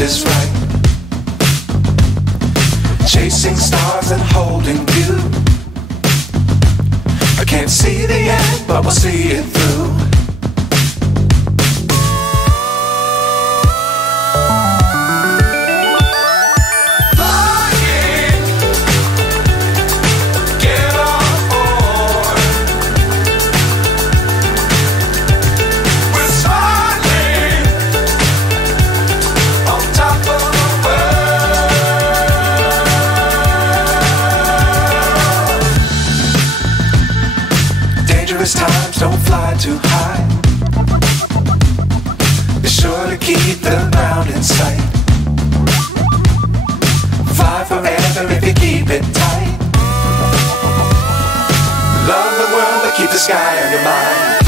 is right. Chasing stars and holding you. I can't see the end, but we'll see it through. Times don't fly too high. Be sure to keep the ground in sight. Fly forever if you keep it tight. Love the world but keep the sky on your mind.